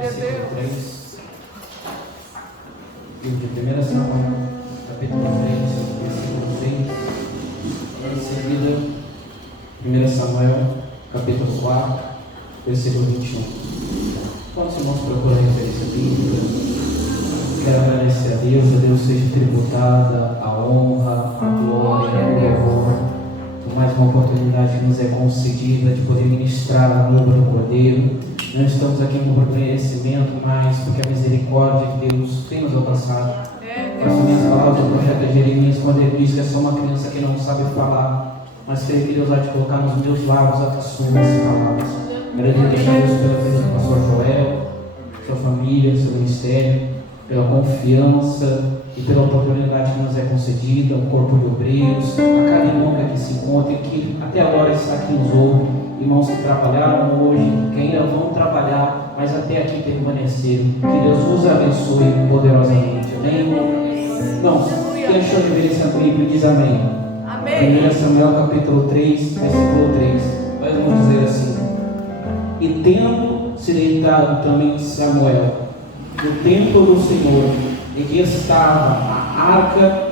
versículo 3. Livro de 1 Samuel, capítulo 3, versículo 3. Em seguida, 1 Samuel, capítulo 4, versículo 21. Quantos irmãos procuram a referência bíblica? Quero agradecer a Deus seja tributada a honra, a glória, o louvor, por mais uma oportunidade que nos é concedida de poder ministrar a obra do Cordeiro. Não estamos aqui por merecimento, mas porque a misericórdia de Deus tem nos alcançado. Faço minhas palavras do profeta Jeremias, quando ele diz que é só uma criança que não sabe falar, mas creio que Deus vai te colocar nos meus lábios as suas palavras. Agradeço a Deus pela vida do pastor Joel, sua família, seu ministério, pela confiança e pela oportunidade que nos é concedida, o corpo de obreiros, a cada irmão que aqui se encontra e que até agora está aqui nos ouve, irmãos que trabalharam hoje, que ainda vão trabalhar, mas até aqui permaneceram. Que Deus os abençoe poderosamente. Amém? Não, quem achou de ver esse Bíblia diz amém. Amém. 1 Samuel capítulo 3, versículo 3. Vamos dizer assim: e tendo se deitado também Samuel no templo do Senhor, em que estava a arca,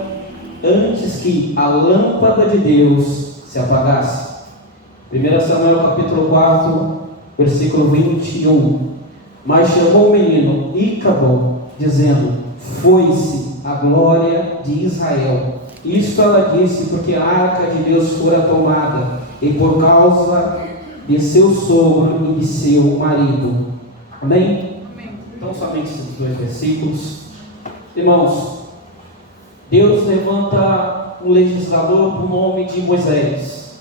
antes que a lâmpada de Deus se apagasse. 1 Samuel capítulo 4, versículo 21. Mas chamou o menino Ícabod, dizendo: foi-se a glória de Israel. Isto ela disse porque a arca de Deus fora tomada, e por causa de seu sogro e de seu marido. Amém? Então, somente esses dois versículos. Irmãos, Deus levanta um legislador por nome de Moisés.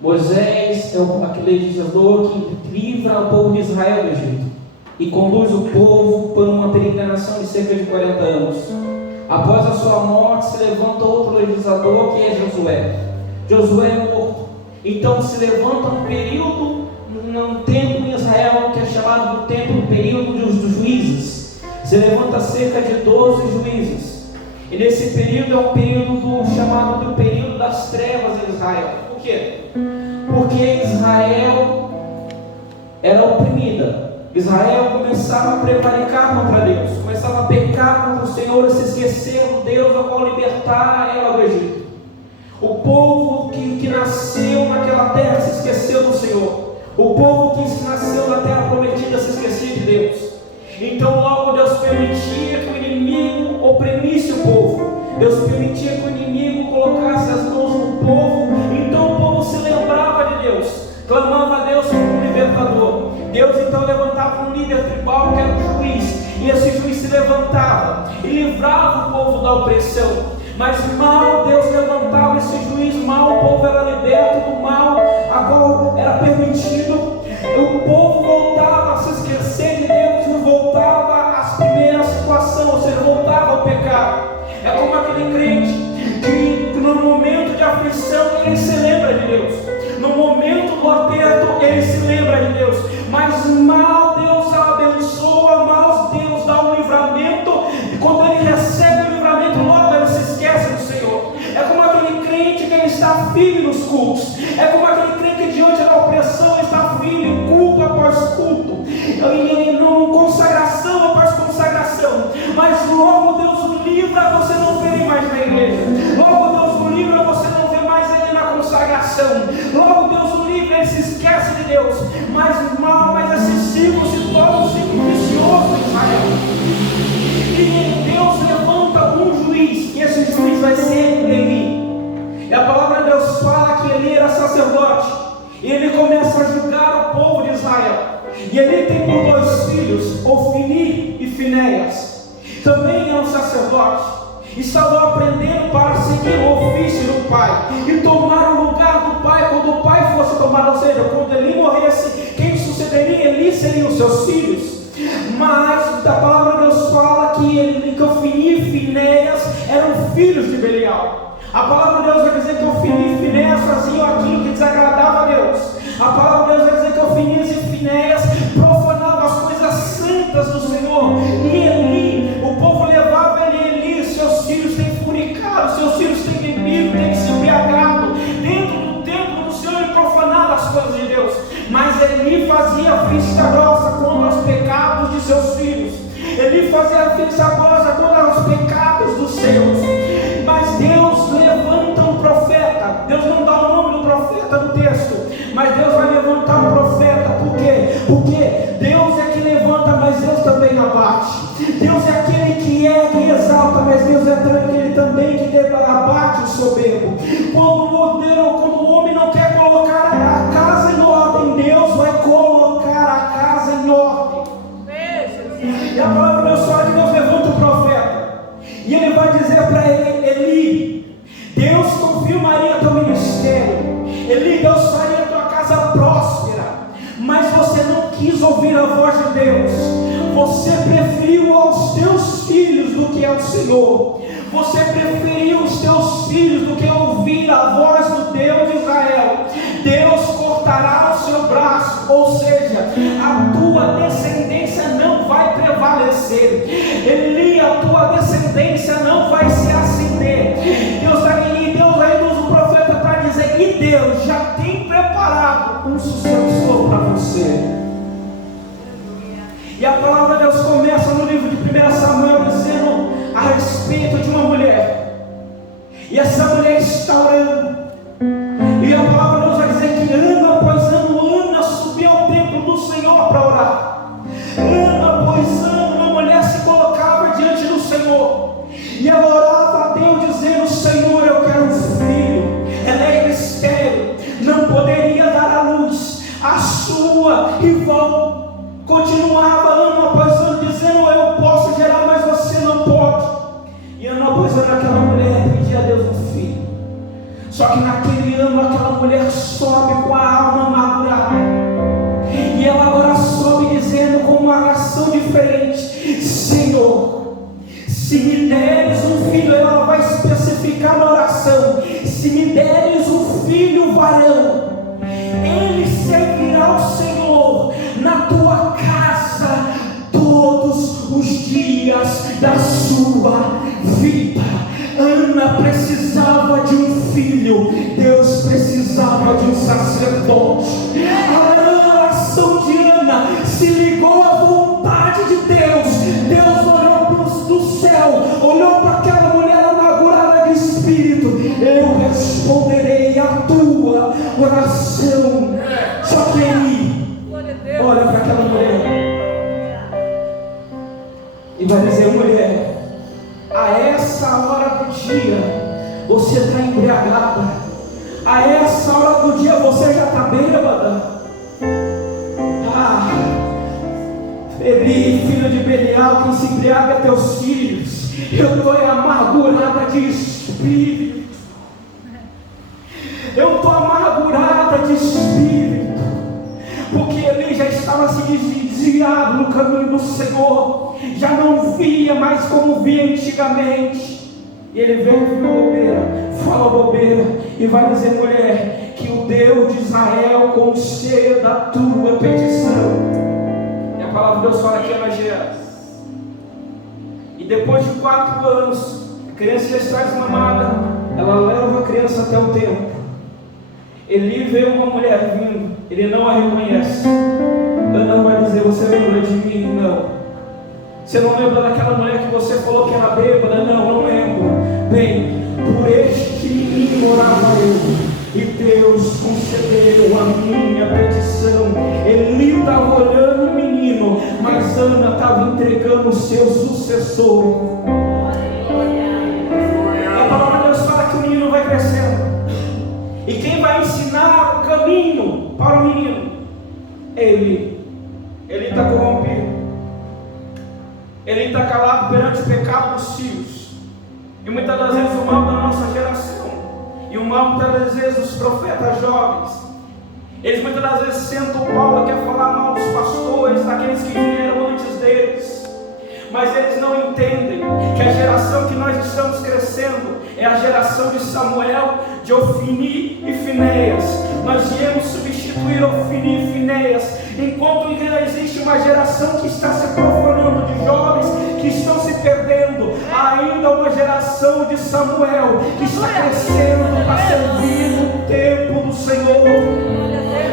Moisés é aquele legislador que livra o povo de Israel do Egito e conduz o povo para uma peregrinação de cerca de 40 anos. Após a sua morte, se levanta outro legislador, que é Josué. Josué é morto. Então se levanta um período num tempo em Israel que é chamado do tempo do período dos juízes. Se levanta cerca de 12 juízes. E nesse período é um período chamado do período das trevas em Israel. Por quê? Porque Israel era oprimida. Israel começava a prevaricar contra Deus, começava a pecar contra o Senhor e se esquecer do Deus ao qual libertara ela do Egito. O povo que nasceu naquela terra se esqueceu do Senhor. O povo que nasceu na terra prometida se esquecia de Deus. Então logo Deus permitia que o inimigo oprimisse o povo. Deus permitia que o inimigo colocasse as mãos no povo. Então o povo se lembrava de Deus, clamava a Deus como um libertador. Deus então levantava um líder tribal que era um juiz, e esse juiz se levantava e livrava o povo da opressão. Mas mal Deus levantava esse juiz, mal o povo era liberto do mal a qual era permitido. O povo voltava a se esquecer de Deus e voltava às primeiras situações, ou seja, voltava ao pecado. É como aquele crente que no momento de aflição ele se lembra de Deus, no momento do aperto ele se lembra de Deus, mas mal Deus abençoa, mal Deus dá um livramento, e quando ele recebe o livramento, logo ele se esquece do Senhor. É como aquele crente que ele está firme nos cultos, é como aquele crente que diante da opressão está firme, culto após culto, e não consagração após consagração, mas logo Deus o livra, você não vê ele mais na igreja, logo Deus o livra, você não vê mais ele na consagração, logo Deus o livra, ele se esquece de Deus, mas esse ciclo se torna um ciclo vicioso em Israel. E Deus levanta um juiz, e esse juiz vai ser Eli. E a palavra de Deus fala que Eli era sacerdote, e ele começa a julgar o povo de Israel. E Eli tem por 2 filhos, Ofni e Finéias. Também eram sacerdotes, estavam aprendendo para seguir o ofício do pai e tomar o lugar do pai quando o pai fosse tomado. Ou seja, quando Eli morresse, quem sucederia Eli seriam os seus filhos. Mas a palavra de Deus fala que Ofni e Finéias eram filhos de Belial. A palavra de Deus vai dizer que Ofni e Finéias faziam aquilo que desagradava a Deus. A palavra de Deus vai dizer que Ofni e Finéias profanavam as coisas santas do Senhor. E Eli, o povo levava Eli, seus filhos têm fornicado, seus filhos têm bebido, têm se embriagado dentro do templo do Senhor e profanado as coisas de Deus. Mas Eli fazia vista grossa quando as fixa todos os pecados dos seus. Mas Deus levanta um profeta. Deus não dá o nome do profeta no texto, mas Deus vai levantar um profeta. Por quê? Porque Deus é que levanta, mas Deus também abate. Deus é aquele que ergue e exalta, mas Deus é aquele também que abate o soberbo. Quando o homem não quer colocar a casa em ordem, Deus vai colocar a casa em ordem. E a palavra de Deus fala que Deus levanta o profeta, e ele vai dizer para ele: Eli, Deus confirmaria teu ministério. Eli, Deus faria a tua casa próspera. Mas você não quis ouvir a voz de Deus. Você preferiu aos teus filhos do que ao Senhor. Você preferiu os teus filhos do que ouvir a voz do Deus de Israel. Deus cortará o seu braço, ou seja, a tua descendência não vai prevalecer. Eli, a tua descendência não vai se acender. Deus aí usa o profeta para dizer: e Deus já tem preparado um sucessor para você. E a palavra de Deus começa no livro de 1 Samuel dizendo a respeito de uma mulher. E essa mulher está orando. E a palavra de Deus vai dizer que ano após ano, Ana subiu ao templo do Senhor para orar. Ano após ano, uma mulher se colocava diante do Senhor. E ela orava a Deus dizendo: Senhor, eu quero um filho. Ela era estéril, não poderia dar à luz. A sua rival continuava ano após ano dizendo: eu posso gerar, mas você não pode. E ano após ano aquela mulher pedia a Deus um filho. Só que naquele ano aquela mulher sobe com a alma amargurada. E ela agora sobe dizendo com uma oração diferente: Senhor, se me deres um filho, ela vai especificar na oração: se me deres um filho varão, ele servirá ao Senhor na tua casa todos os dias da sua vida. Ana precisava de um filho, Deus precisava de um sacerdote. A oração de Ana se ligou à vontade de Deus. Deus olhou do céu, olhou para aquela mulher amargurada de espírito: eu responderei a tua oração. Só que ele olha para aquela mulher e vai dizer: mulher, a essa hora do dia você está embriagada, a essa hora do dia você já está bêbada. Eli, filho de Belial, quem se embriaga é teus filhos. Eu estou amargurada de espírito. Eu estou amargurada de espírito, porque Eli já estava se desviado no caminho do Senhor, já não via mais como via antigamente. E ele veio de bobeira, fala bobeira, e vai dizer: mulher, que o Deus de Israel conceda a tua petição. E a palavra de Deus fala que ela gera. E depois de 4 anos, a criança já está desmamada, ela leva a criança até o templo. Eli vê uma mulher vindo, ele não a reconhece. Ana vai dizer: você lembra de mim? Não. Você não lembra daquela mulher que você falou que era bêbada? Não lembro. Bem, por este menino orava eu, e Deus concedeu a minha petição. Eli estava olhando o menino, mas Ana estava entregando o seu sucessor. A palavra de Deus fala que o menino vai crescendo, e quem vai ensinar o caminho para o menino é Eli. Ele está corrompido, ele está calado perante o pecado dos filhos. E muitas das vezes o mal da nossa geração, e o mal muitas das vezes dos profetas jovens, eles muitas das vezes sentam o pau e querem falar mal dos pastores, daqueles que vieram antes deles. Mas eles não entendem que a geração que nós estamos crescendo é a geração de Samuel, de Ofni e Finéias. Nós viemos substituir Ofni e Finéias, enquanto existe uma geração que está se profanando, de jovens que estão se perdendo. Há ainda uma geração de Samuel que está crescendo para servir no tempo do Senhor.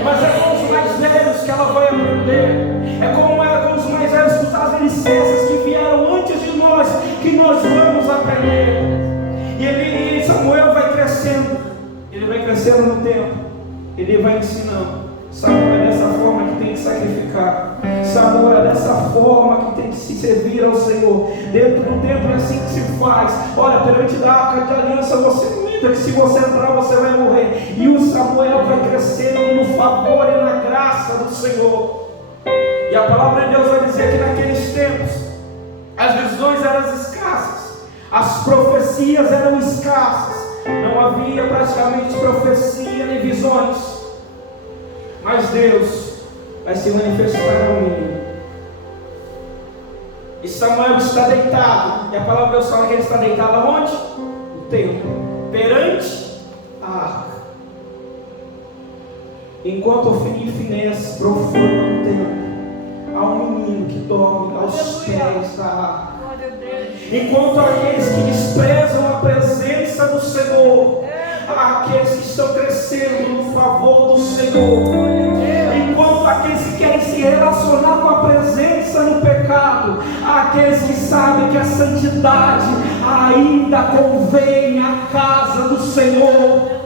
Mas é com os mais velhos que ela vai aprender. É como era com os mais velhos, com as licenças que vieram antes de dele. E Samuel vai crescendo. Ele vai crescendo no tempo. Ele vai ensinando. Samuel é dessa forma que tem que sacrificar. Samuel é dessa forma que tem que se servir ao Senhor. Dentro do templo é assim que se faz. Olha, perante da arca de aliança você lembra que se você entrar você vai morrer. E o Samuel vai crescendo no favor e na graça do Senhor. E a palavra de Deus vai dizer que naqueles tempos as visões eram escassas, as profecias eram escassas, não havia praticamente profecia nem visões. Mas Deus vai se manifestar ao menino. E Samuel está deitado. E a palavra de Deus fala que ele está deitado aonde? No templo, perante a arca. Enquanto Ofni e Finéias profanam o templo, há um menino que dorme aos pés da arca. Enquanto aqueles que desprezam a presença do Senhor, aqueles que estão crescendo no favor do Senhor, enquanto aqueles que querem se relacionar com a presença no pecado, aqueles que sabem que a santidade ainda convém à casa do Senhor.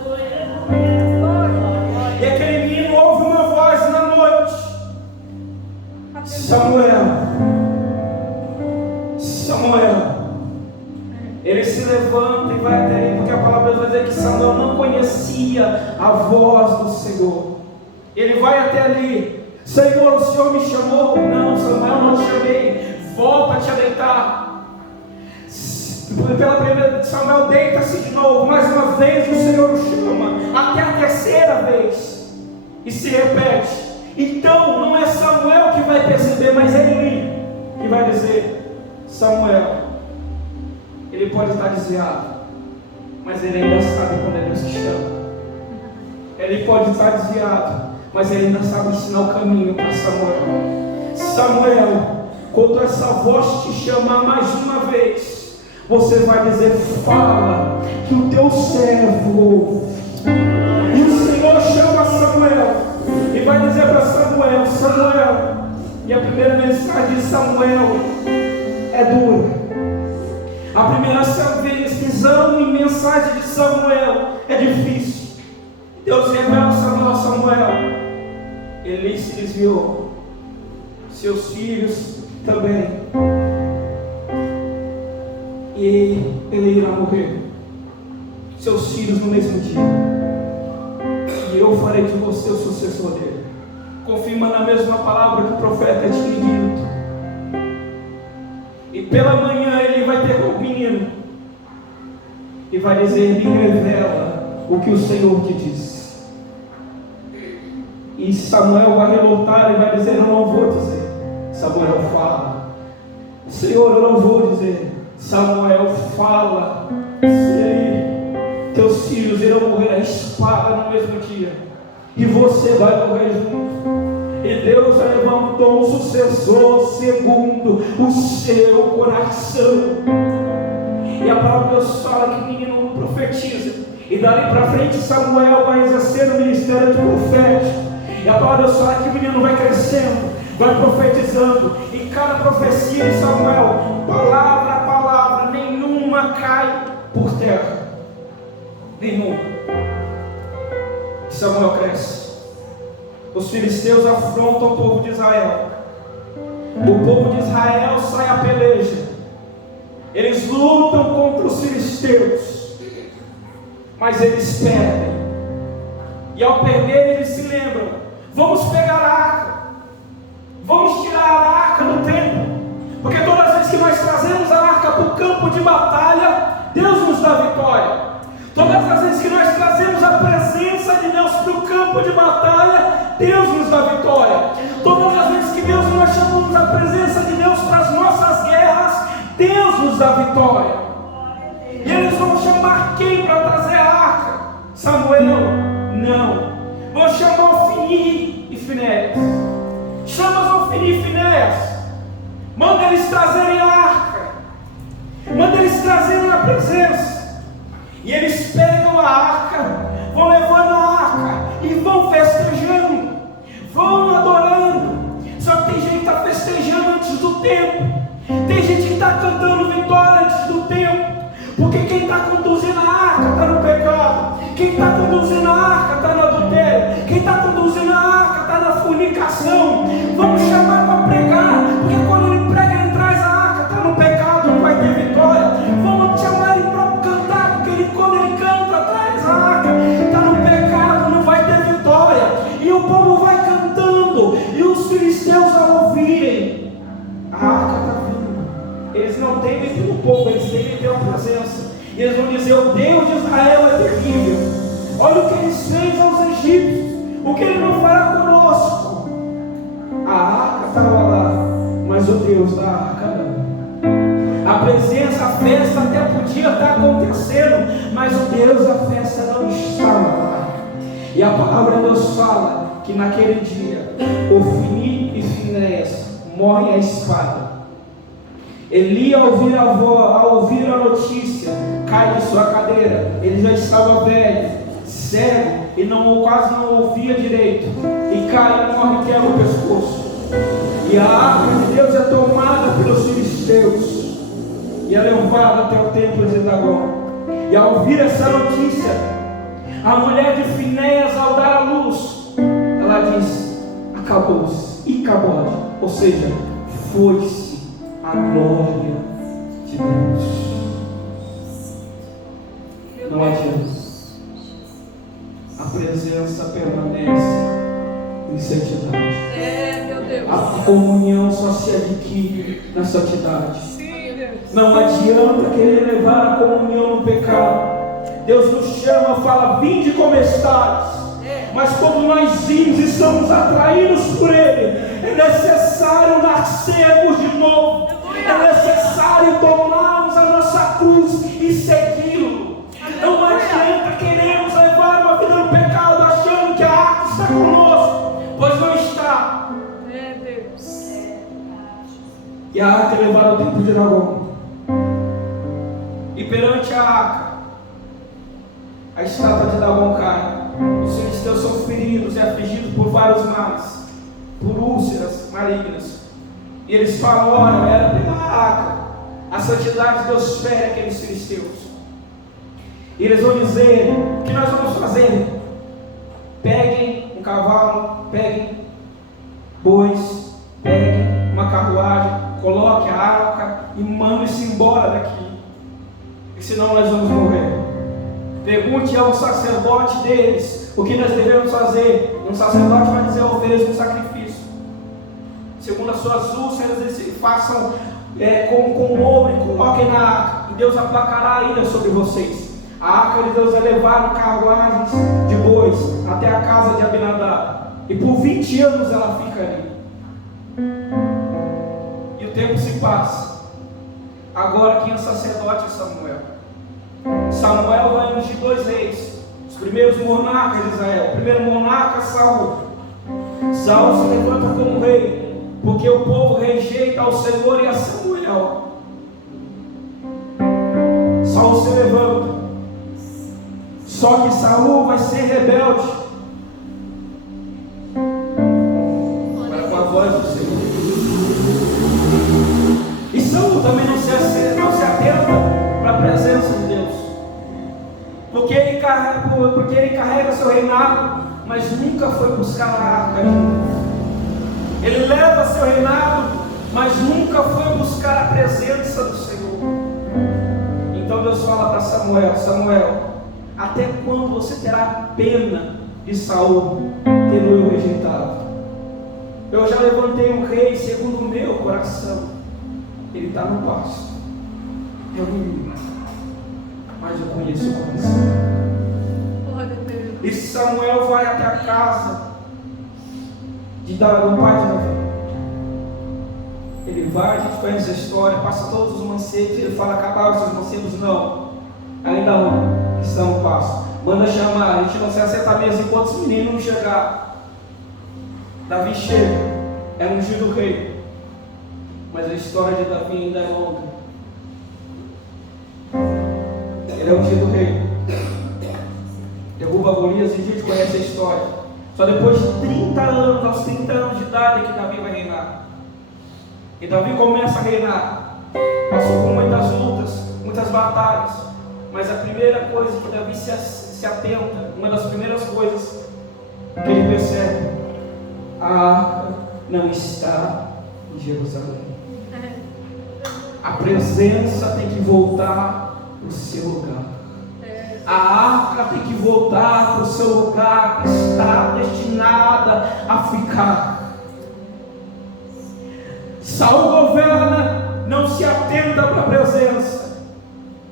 E aquele menino ouve uma voz na noite: Samuel. Ele se levanta e vai até ele, porque a palavra vai dizer que Samuel não conhecia a voz do Senhor. Ele vai até ali: Senhor, o Senhor me chamou? Não, Samuel, não te chamei. Volta-te a deitar. Pela primeira vez, Samuel deita-se de novo. Mais uma vez o Senhor o chama, até a terceira vez, e se repete. Então não é Samuel que vai perceber, mas é Eli que vai dizer: Samuel. Ele pode estar desviado, mas ele ainda sabe quando é Deus que chama. Ele pode estar desviado, mas ele ainda sabe ensinar o caminho para Samuel. Samuel, quando essa voz te chamar mais uma vez, você vai dizer: fala, que o teu servo ouve. E o Senhor chama Samuel e vai dizer para Samuel: Samuel. E a primeira mensagem de Samuel é dura. A primeira visão e mensagem de Samuel é difícil. Deus revela a Samuel: Eli se desviou, seus filhos também, e ele irá morrer, seus filhos no mesmo dia, e eu farei de você o sucessor dele. Confirma na mesma palavra que o profeta tinha dito. E pela manhã ele vai ter com o menino e vai dizer: me revela o que o Senhor te disse. E Samuel vai relutar e vai dizer: eu não vou dizer. Samuel fala: Senhor, eu não vou dizer. Samuel fala: se teus filhos irão morrer a espada no mesmo dia, e você vai morrer junto. E Deus levantou um sucessor segundo o seu coração. E a palavra de Deus fala que o menino profetiza. E dali para frente Samuel vai exercer o ministério de profético. E a palavra de Deus fala que o menino vai crescendo, vai profetizando. E cada profecia de Samuel, palavra a palavra, nenhuma cai por terra. Nenhuma. Samuel cresce. Os filisteus afrontam o povo de Israel. O povo de Israel sai à peleja. Eles lutam contra os filisteus, mas eles perdem. E ao perder eles se lembram: vamos pegar a arca, vamos tirar a arca do templo, porque todas as vezes que nós trazemos a arca para o campo de batalha, Deus nos dá vitória. Todas as vezes que nós trazemos a presença de Deus para o campo de batalha, Deus nos dá vitória. Todas as vezes que nós chamamos a presença de Deus para as nossas guerras, Deus nos dá vitória. E eles vão chamar quem para trazer a arca? Samuel? Não. Vão chamar Ofni e Finéias. Chama Ofni e Finéias. Manda eles trazerem a arca. Manda eles trazerem a presença. E eles pegam a arca, vão levando a arca e vão festejando, vão adorando. Só que tem gente que está festejando antes do tempo, tem gente que está cantando vitória antes do tempo, está conduzindo a arca está no pecado. Quem está conduzindo a arca está no adultério. Quem está conduzindo a arca está na fornicação. Vamos chamar para pregar, porque quando ele prega, ele traz a arca, está no pecado, não vai ter vitória. Vamos chamar ele para cantar, porque quando ele canta, traz a arca, está no pecado, não vai ter vitória. E o povo vai cantando, e os filisteus ao ouvirem, a arca está vindo. Eles não temem pelo povo, eles temem pela presença. E eles vão dizer: o Deus de Israel é terrível. Olha o que ele fez aos egípcios, o que ele não fará conosco. A arca estava lá, mas o Deus da arca não. A presença, a festa até podia estar acontecendo, mas o Deus da festa não estava lá. E a palavra de Deus fala que naquele dia Ofni e Finéias morrem à espada. Eli, ao ouvir a notícia, cai de sua cadeira. Ele já estava velho, cego, e quase não ouvia direito, e cai e morre e quebra o pescoço. E a arca de Deus é tomada pelos filisteus e é levada até o templo de Dagom. E ao ouvir essa notícia, a mulher de Finéias, ao dar a luz, ela diz: acabou-se, Icabode, ou seja, foi-se a glória de Deus. Não adianta. A presença permanece em santidade. Meu Deus. A comunhão só se adquire na santidade. Não adianta querer levar a comunhão no pecado. Deus nos chama, fala: vinde como estáis. Mas quando nós vimos e somos atraídos por Ele, é necessário nascermos de novo. É necessário tomarmos a nossa cruz e segui-lo. Não adianta queremos levar uma vida no pecado achando que a arca está conosco, pois não está. E a arca é levada ao templo de Dagom. E perante a arca, a estátua de Dagom cai. Os filisteus são feridos e afligidos por vários males, por úlceras malignas. E eles falam: olha, era pela arca. A santidade de Deus fere aqueles filisteus. E eles vão dizer: o que nós vamos fazer? Peguem um cavalo, peguem bois, peguem uma carruagem, coloquem a arca e mandem-se embora daqui, porque senão nós vamos morrer. Pergunte ao sacerdote deles o que nós devemos fazer. E um sacerdote vai dizer: ofereça um sacrifício. Segundo as suas úlceras, eles façam com ouro e coloquem na arca, e Deus aplacará a ira sobre vocês. A arca de Deus é levada em carruagens de bois até a casa de Abinadab, e por 20 anos ela fica ali. E o tempo se passa. Agora quem é sacerdote é Samuel. Samuel vai ungir 2 reis, os primeiros monarcas de Israel. O primeiro monarca, Saul. Saul se levanta como rei, porque o povo rejeita ao Senhor e a Samuel. Saul se levanta. Só que Saul vai ser rebelde para com a voz do Senhor. E Saul também não se atenta para a presença de Deus, porque ele carrega seu reinado, mas nunca foi buscar a arca de Deus. Ele leva seu reinado, mas nunca foi buscar a presença do Senhor. Então Deus fala para Samuel: Samuel, até quando você terá pena de Saul, tendo eu rejeitado? Eu já levantei um rei segundo o meu coração. Ele está no pasto, é o inimigo, mas eu conheço o coração. E Samuel vai até a casa do pai de Davi. Ele vai, a gente conhece a história, passa todos os mancebos. Ele fala: acabaram os seus mancebos? Não, ainda não, estão no pasto. Manda chamar, a gente não se acerta a mesa enquanto os meninos não chegar. Davi chega, é ungido rei, mas a história de Davi ainda é longa. Ele é ungido rei, derruba Golias, e a gente conhece a história. Só depois de 30 anos, aos 30 anos de idade, que Davi vai reinar. E Davi começa a reinar. Passou por muitas lutas, muitas batalhas, Mas a primeira coisa que Davi se atenta, uma das primeiras coisas que ele percebe, a arca não está em Jerusalém. A presença tem que voltar para o seu lugar. A arca tem que voltar para o seu lugar que está destinada a ficar. Saul governa, não se atenta para a presença.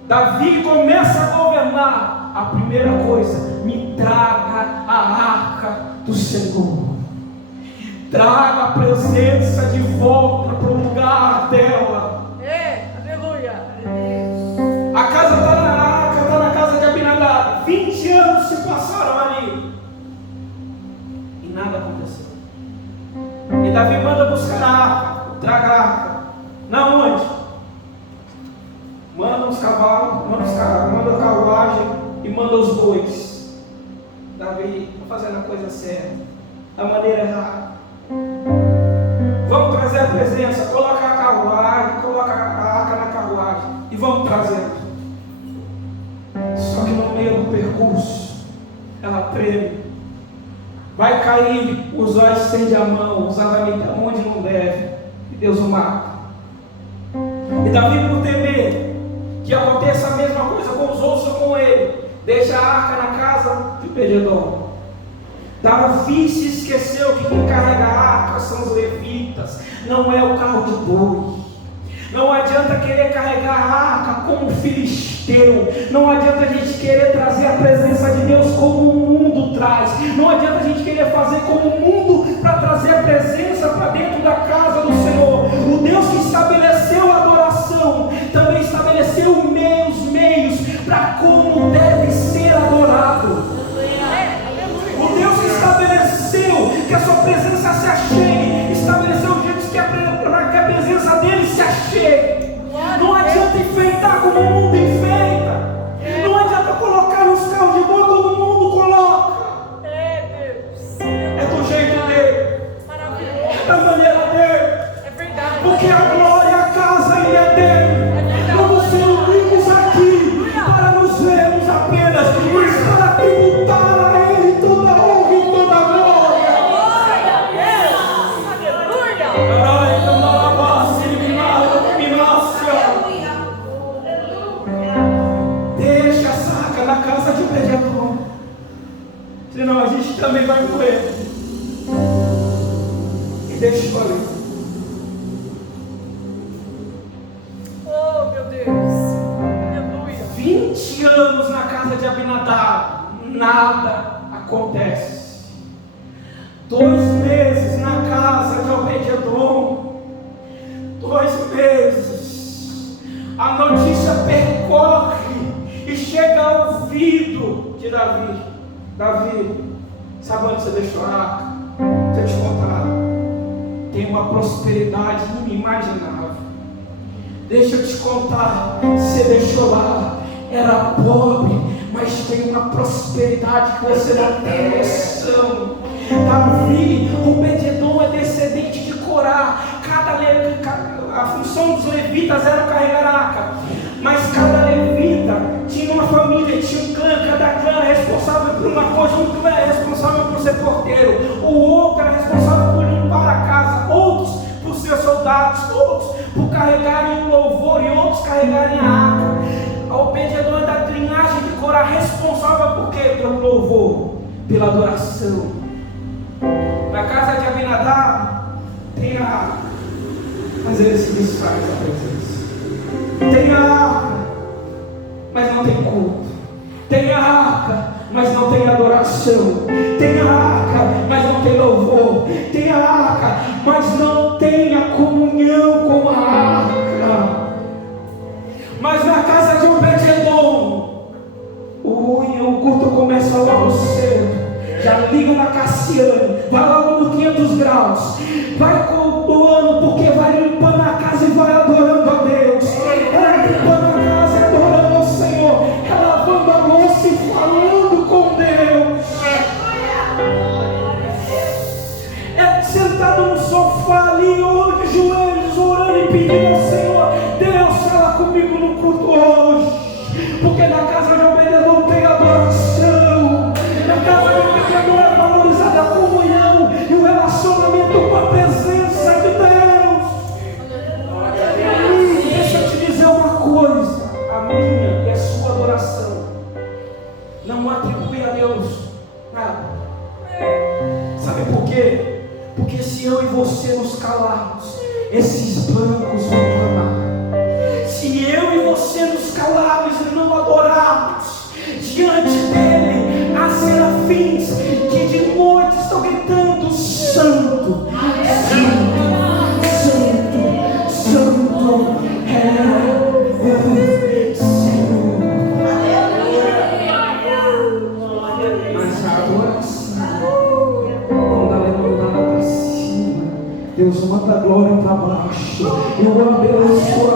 Davi começa a governar. A primeira coisa, me traga a arca do Senhor. Traga a presença de volta para o lugar dela. Aleluia. A casa está na arca, está na casa de Abinadab. 20 anos se passaram ali e nada aconteceu. E Davi manda buscar a arca, traga a arca. Na onde? Manda os cavalos, manda a carruagem e manda os bois. Davi está fazendo a coisa certa, da maneira errada. Vamos trazer a presença, coloca a carruagem, coloca a arca na carruagem e vamos trazendo. Só que no meio do percurso ela treme, vai cair, o Zóio estende a mão, o Zóio vai meter onde não deve e Deus o mata. E Davi, por temer que aconteça a mesma coisa com os outros ou com ele, deixa a arca na casa de Obed-edom. Davi se esqueceu que quem carrega a arca são os levitas, não é o carro de boi. Não adianta querer carregar a arca como um filisteu. Não adianta a gente querer trazer a presença de Deus como o mundo traz. Não adianta a gente querer fazer como o mundo para trazer a presença para dentro da casa do Senhor. O Deus que estabeleceu a adoração também estabeleceu os meios para como deve ser adorado. O Deus que estabeleceu que a sua presença se achegue, estabeleceu jeitos que para que a presença dele se achegue. Não adianta enfeitar como o mundo enfeita. Não adianta colocar nos carros de boi como o mundo coloca. É do jeito dele, é da maneira dele, porque a glória e a casa ainda é dele. Não nos reunimos aqui para nos vermos apenas, mas para tributar a ele toda a honra e toda a glória. Deixa a arca na casa de Obed-edom, senão a gente também vai morrer. E deixa eu ali. Oh, meu Deus. Aleluia. 20 anos na casa de Abinadab, nada acontece. 2 meses na casa de Obed-edom, 2 meses. A notícia percorre e chega ao ouvido de Davi. Davi, sabe onde você deixou a arca? Deixa eu te contar. Tem uma prosperidade inimaginável. Deixa eu te contar. Você deixou lá, era pobre, mas tem uma prosperidade que você não tem noção. Davi, Obed-edom é descendente de Corá. A função dos levitas era carregar a arca, mas cada levita tinha uma família, tinha um clã. Cada clã era responsável por uma coisa. Um clã era responsável por ser porteiro, o outro era responsável por limpar a casa, outros por ser soldados, outros por carregarem o louvor e outros carregarem a arca. A Obed-edom é da linhagem de Corá, responsável por quê? Pelo louvor, pela adoração. Na casa de Abinadab tem a arca, mas ele se desfaz da presença. Tem a arca, mas não tem culto. Tem a arca, mas não tem adoração. Tem a arca, mas não tem louvor. Tem a arca, mas não tem a comunhão com a arca. Mas na casa de Obed-edom, o culto começa logo cedo. Já liga na Cassiane, vai logo no 500 graus, vai cultuando, porque vai limpando a casa e vai adorando a Deus. Ela limpando a casa e adorando ao Senhor, ela lavando a louça e falando com Deus. É sentado no sofá ali, de joelhos, orando e pedindo ao Senhor: Deus, fala comigo no culto hoje, porque na casa esses bancos vão clamar. Se eu e você nos calarmos e não adorarmos diante dele, há serafins que de noite estão gritando: Santo, Santo, Santo, Santo é o Senhor. Mas a adoração, quando ela é mandada para cima, Deus manda a glória para baixo. Eu abençoo,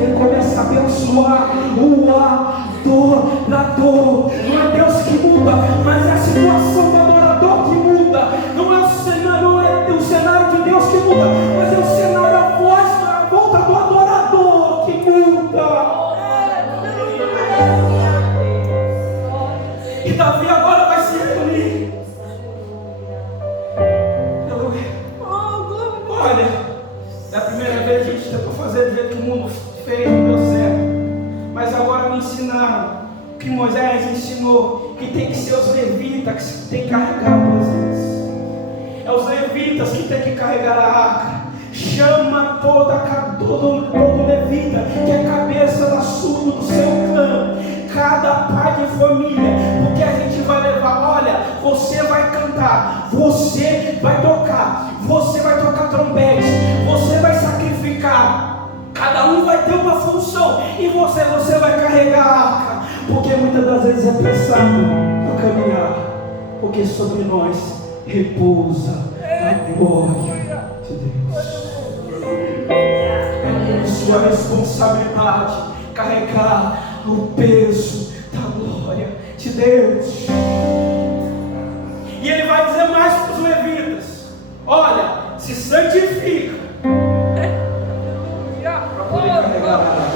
ele começa a abençoar o adorador. Não é Deus que muda, mas é a situação do adorador que muda. Não é o cenário, não é o cenário de Deus que muda, mas é o cenário, a voz, a volta do adorador que muda. E Davi agora vai se reunir. Olha, é a primeira vez que a gente tentou fazer do jeito que o mundo fez, não deu certo. Mas agora me ensinaram que Moisés ensinou que tem que ser os levitas que tem que carregar a presença. É os levitas que tem que carregar a arca. Chama todo levita, que é cabeça do seu clã, cada pai de família, porque a gente vai levar. Olha, você vai cantar, você vai tocar, você vai tocar trompete, você vai sacrificar. Cada um vai ter uma função e você vai carregar a arca, porque muitas das vezes é pesado no caminhar, porque sobre nós repousa a glória de Deus. É sua responsabilidade carregar o peso da glória de Deus. E ele vai dizer mais para os levitas: olha, se santifica para poder carregar a arca.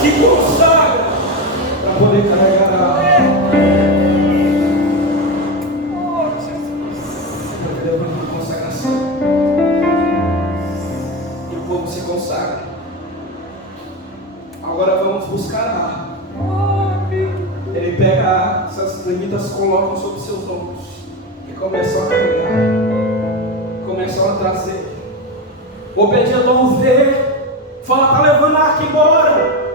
Se consagra para poder carregar a arca. Se consagra. Agora vamos buscar a arca. Ele pega a arca, essas levitas colocam sobre seus ombros e começam a carregar, começam a trazer. Obed-edom vê, fala: tá levando a arca embora?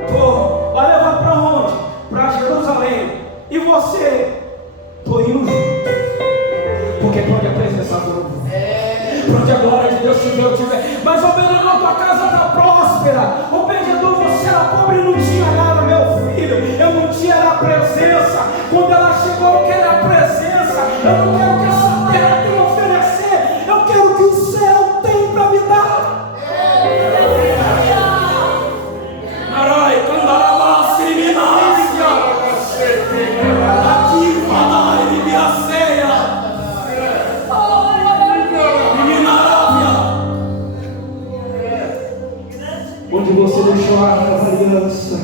Tô. Vai levar para onde? Para Jerusalém. E você? Tô indo junto, porque pode a presença do onde a glória de Deus estiver. Mas Obed-edom, tua casa está próspera. Obed-edom, você era pobre e não tinha nada, meu filho. Eu não tinha a presença. Quando ela chegou, eu quero a presença. Eu não quero que essa terra tenha a oferecer. Eu quero que o céu tem para me dar. Arai, candarabá, siriminaícia. Aqui, Padai, Bibiaceia. Onde você deixou a arca da aliança,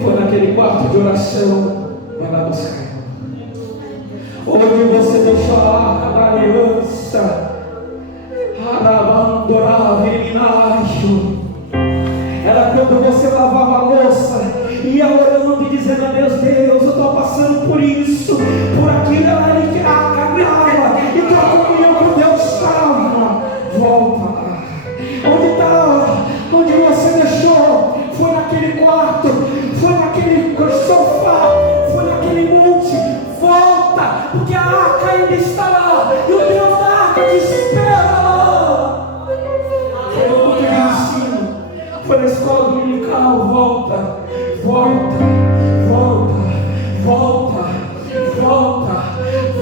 foi naquele quarto de oração, vai lá buscar. Onde você deixou a arca da aliança, era quando você lavava a louça, ia orando e dizendo a Deus: Deus, eu estou passando por isso, por aquilo. Ela que a arca estava, e tua comunhão com Deus estava. Volta lá. Onde está? Onde você deixou? Foi naquele quarto, foi naquele sofá, foi naquele monte. Volta, porque a arca ainda está lá, e o Deus da arca te espera lá. Foi no culto de ensino, foi na escola dominical. Volta, volta, volta, volta, volta,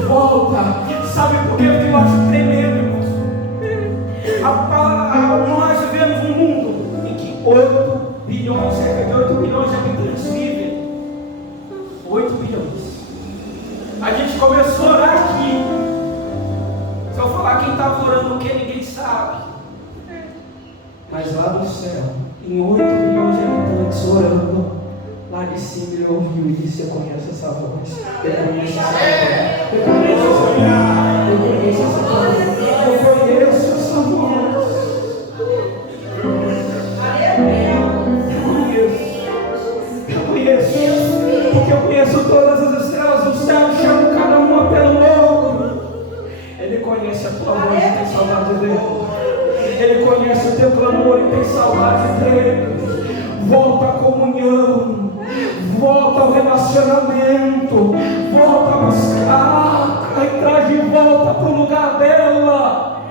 volta. Sabe por que eu acho tremendo, irmãos? Nós vivemos um mundo em que 8 bilhões, cerca de 8 bilhões de habitantes vivem. 8 bilhões. A gente começou a orar aqui. Se eu falar quem estava orando o que, ninguém sabe. Mas lá do céu, em 8 bilhões de habitantes orando, lá de cima ele ouviu e disse: eu conheço essa voz. Eu conheço essa voz. Eu conheço essa voz. Eu conheço essa voz. Eu conheço essa voz. Eu conheço, porque eu conheço todas as estrelas do céu, chamo cada uma pelo tem saudade dele. Volta à comunhão, volta ao relacionamento, volta a buscar, e traz de volta para o lugar dela.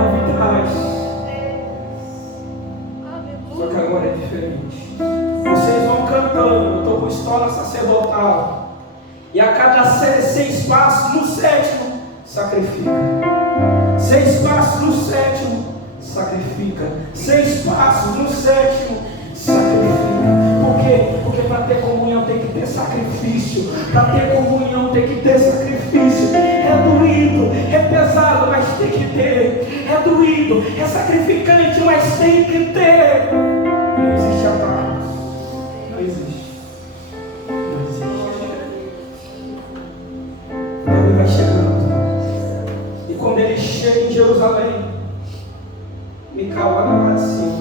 Ave traz. Só que agora é diferente. Vocês vão cantando, eu estou com escola sacerdotal. E a cada 6 passos, no 7º, sacrifica. 6 passos no 7º, sacrifica. 6 passos no 7º, sacrifica. Por quê? Porque para ter comunhão tem que ter sacrifício. Para ter comunhão tem que ter sacrifício. É doído, é pesado, mas tem que ter. É doído, é sacrificante, mas tem que ter. Não existe atalho. Não existe. Não existe. Ele vai chegando. E quando ele chega em Jerusalém, Mical olha lá de cima.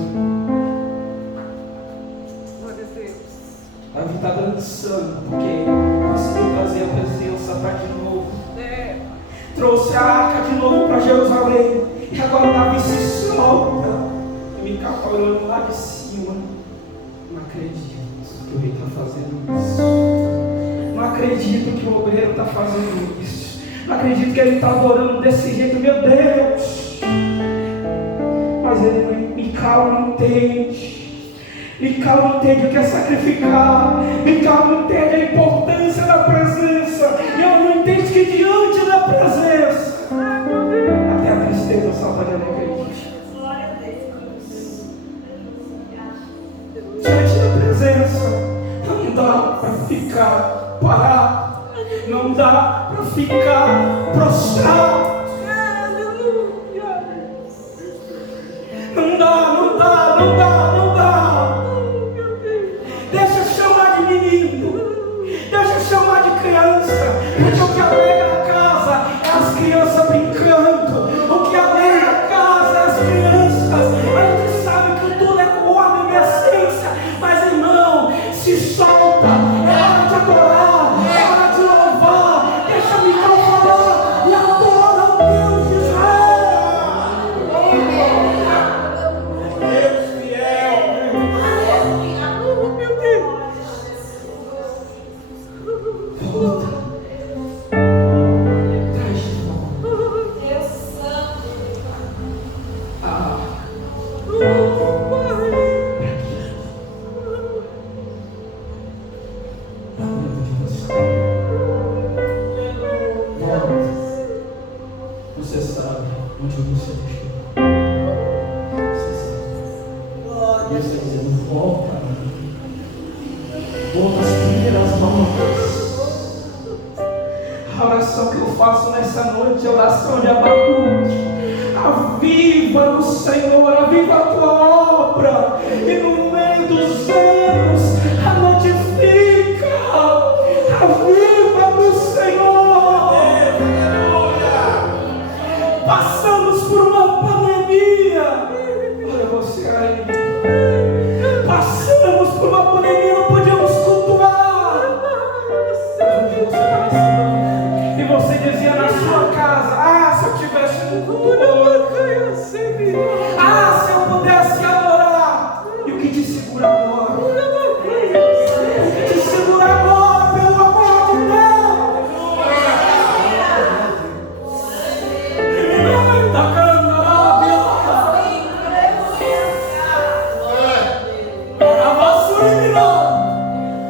Davi está dançando, porque conseguiu trazer a presença para de novo. Trouxe a arca de novo para Jerusalém. E agora Davi se solta. E Mical está olhando lá de cima. Não acredito que o rei está fazendo isso. Não acredito que o obreiro está fazendo isso. Não acredito que ele está adorando desse jeito, meu Deus. Mas Mical não entende. Mical não entende o que é sacrificar. Mical não entende a importância da presença. E ela não entende que diante da presença, até a tristeza salta de alegria. Diante da presença, não dá para ficar parado. Não dá para ficar prostrado. Não dá, não dá, não dá, não dá. Deixa eu chamar de menino. Deixa eu chamar de criança. Porque o que alegra a casa é as crianças brincando. O que alegra a casa é as crianças. A gente sabe que tudo é com ordem e essência. Mas irmão, se solta. É hora de adorar. É hora de louvar. Deixa me falar. E adora o Deus de Israel. Deus fiel. Meu Deus. Volta. Traz de volta. Deus Santo. Ah. Você sabe onde você deixou. Você sabe. Deus está dizendo: volta. Volta às primeiras mãos. A oração que eu faço nessa noite é a oração de Abacuque. Aviva no Senhor, aviva a tua obra. E no meio dos anos, a notifica. Aviva no Senhor. Passamos por uma pandemia. Olha você aí. Passamos por uma pandemia, não podíamos cultuar. Mas um dia você está nesse mundo. E você dizia na sua casa: ah, se eu tivesse um culto hoje. Ah, se eu pudesse adorar. E o que te segura agora? Te segura agora, pelo amor de Deus.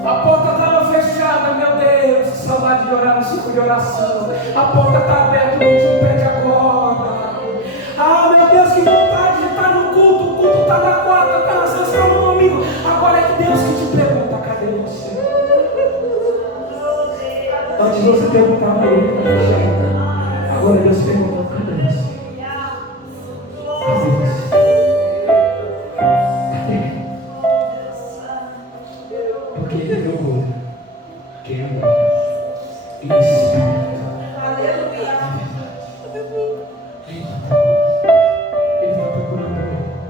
A porta estava fechada, meu Deus. Que saudade de orar no ciclo de oração. A porta está aberta, a gente pede agora. Ah, meu Deus, que vontade de estar no culto. O culto está na quarta, está na sexta, está no domingo. Agora é que Deus que te pergunta: cadê você? Antes você perguntava a ele para fechar. Agora Deus pergunta: cadê você? Cadê você? Cadê? Porque ele é meu olho. Quem anda em espírito. Ele está procurando.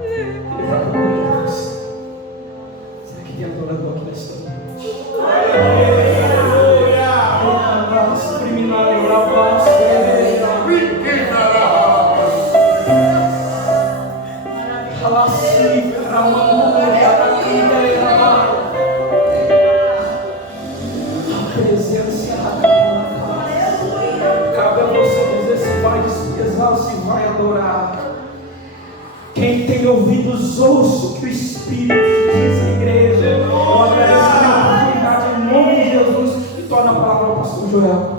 Ele está procurando você. Será que tem adorador aqui nesta noite? Aleluia! tem ouvidos, ouça o que o Espírito diz à igreja. Eu agradeço a oportunidade em nome de Jesus e torna a palavra ao pastor Joel.